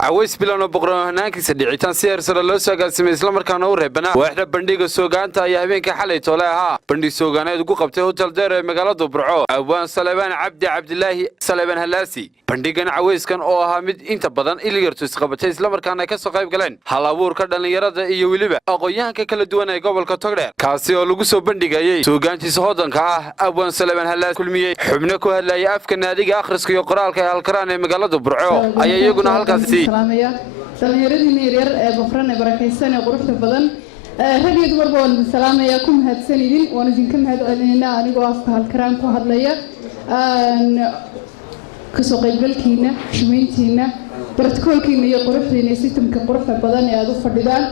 عويس بلانو بقران هناك سدعيتان سير لو سو قاسمay isla markaana u reebana waaxda bandhiga soogaanta ayaa habeenka xalay toolaha bandhig soogaaneed ugu qabtay hotel deer ee magaalada Burco Abaan Salebaan Cabdilaahi Salebaan Halaasi bandhigan caweyskan oo ahaa mid inta badan ilyartu isqabatay isla markaana ka soo qayb galeen hal abuurka dhalinyarada iyo waliba aqoonyahanka kala duwan ee gobolka Togdheer kaasi oo lagu soo bandhigayay soogaantiisa hodanka ah Abaan Salebaan Halaasi kulmiyay xubno ku hadlaya afka naadiga akhriska iyo qoraalka halkaraan ee magaalada Burco ayaa iyaguna halkaasi dhalinyaradiina yaryar ee bafran ee barakaysan ee quruxda badan rag iyo dumarba waan salaamaya ku mahadsanidin waan idinka mahadcelinaa anigoo afka halkaraan ku hadlaya ka soo qaybgalkiina xushmeyntiina bartkoolkiina iyo quruxdiina systemka quruxda badan ee aad u fadhidaan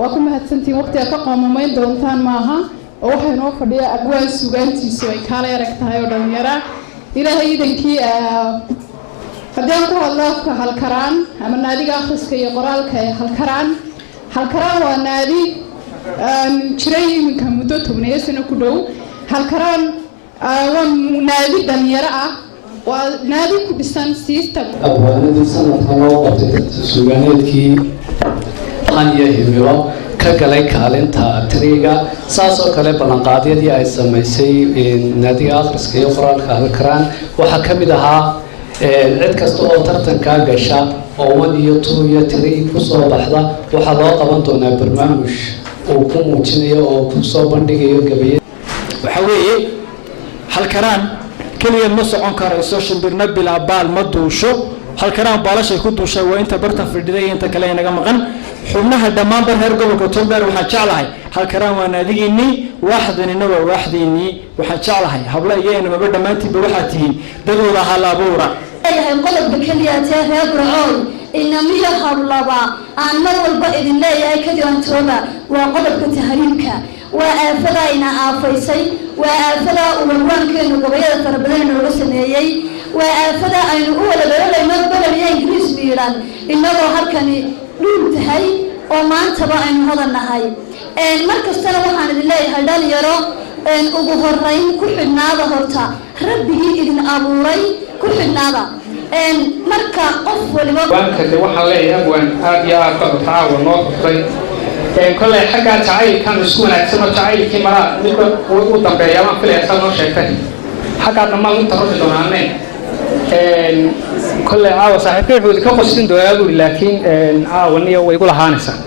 waa ku mahadsantiin waqtiga ka qoomamayn doontaan maaha oo waxay noo fadhiya abwaan sugaantiisu ay kala yarag tahay oo dhalinyara ilaahay idankii haddaan ku hadlo afka halkaraan ama naadiga akhriska iyo qoraalka ee halkaraan waa naadi jiray iminka muddo 10 sano ku dhow halkaraan waa naadi dhalinyaro ah waa naadi ku dhisan system abwaanadii sanadkan loo qabtay suugaaneedkii qaniya himilo ka galay kaalinta triga saasoo kale ballanqaadyadii ay samaysay naadiga akhriska iyo qoraalka halkaraan waxaa ka mid ahaa cid kasta oo tartanka gasha oo 1 iyo 2 iyo 3 ku soo baxda waxa loo qaban doonaa barnaamij oo ku muujinayo oo ku soo bandhigayo gabayada waxa weeye halkaraan kaliya ma socon karayso shimbirna bilaa baal ma duusho halkaraan baalashay ku duushay waa inta barta fadhiday inta kale inaga maqan xubnaha dhammaan reer gobolka Togdheer waxaan jeclahay halkaraan waa naadigiinii waaxdanina waa waaxdiinii waxaan jeclahay habla iyo inaba dhamaantiiba waxa tihiin dadooda halabuura ayahay qodobka kaliya ee reer Burco inamiya hablaba aan mar walba idin leeyahay ka jirantooda waa qodobka tahriibka waa aafada ina aafaysay waa aafada uwankeenu gabayada farabadan looga sameeyay waa aafada aynu u wada dheeraynaa badan iyo Ingiriis miiraan inagoo halkani dhul tahay oo maantaba aynu hodanahay markastana waxaan idin leeyahay dhalinyaro ugu horeyn ku xidhnaada horta rabbigii idin abuuray ku xidhnaada marka qof waliba waanka waxaan leeyahay waan aad iyo aad ka taawun noo qofay kale xagga tacaylkan isku wanaagsan oo tacaylkii mara midka uu dambeeya ma filaysan noo sheegtay xagga dhammaan inta hore doonaaneen kale caawa saaxiibkay ka qosin doonaa laakiin caawaniyo way ku lahaanaysaa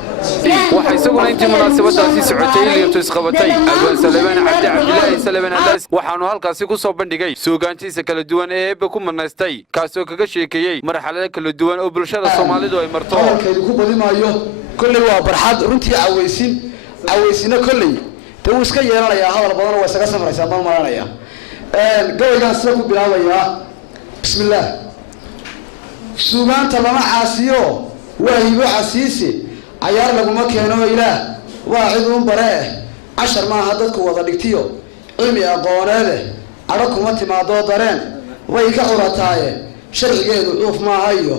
waxay isaguna intii munaasabadaasi socotay ilyartu isqabatay Abaan Salebaan Cabdilaahi Salebaan Halaasi waxaanu halkaasi ku soo bandhigay soogaantiisa kala duwan ee eebba ku manaystay kaasoo kaga sheekeeyay marxalado kala duwan oo bulshada Soomaalidu ay marto halkaydu ku badimayo kulli waa barxad runtii caweysina kulli tuu iska yeelanayaa hadal badan oo isaga safaraysa ma maranaya gabaygan sida ku bilaabaya bismillaah suugaanta lama caasiyo waa hibo casiisi عيار لقوم كانوا إله واحد براه 10 ما هدتك وضع دكتيو علمي أقوان هذا أراكم ما ضادرين ويكعورتاي شرع جيد وقوف ما هيو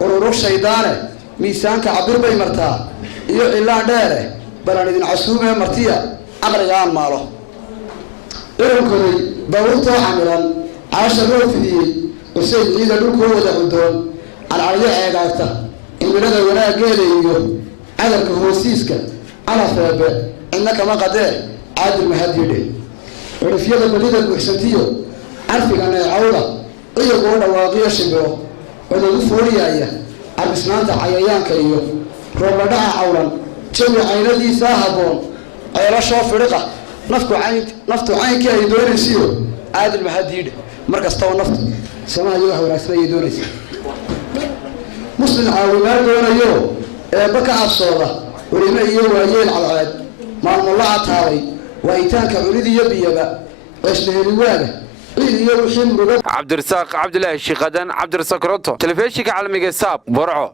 وروح شيطانه ميسان كعبير بي مرتا يو إلا داره بلان إذن عسومه مرتيا أغريان ماله إرهكري بورتو حملا 10 روفي وسيد إذا لوكو وضع الدول العرية عيقاته إنه ولا قيل إيوه عدلك هوسيسك على فابة إنك ما قدر عادل مهديده ورفيق المدينة المحسنتيو عرفك أن العولة يقول واقيا شبه وذو فوريا عربسنانت عيان كريو روبا دعا عولا تشوي عيندي ساهبون عيلا شوف فرقة نفتو عين كي يدور يسيو عادل مهديده مركز طوى نفط سماه يوحى ورسلي يدور يسيو مسلم عاومات دون يو بكى الصورة ولما يوجين على العاد ما الله تعالى وإيتانك ولدي يبي يبا إيش له الوالد ولدي يروح يمرق عبد الرزاق عبد الله الشيخ عبد الرزاق روتو تلفزيون عالمي قصاب برعو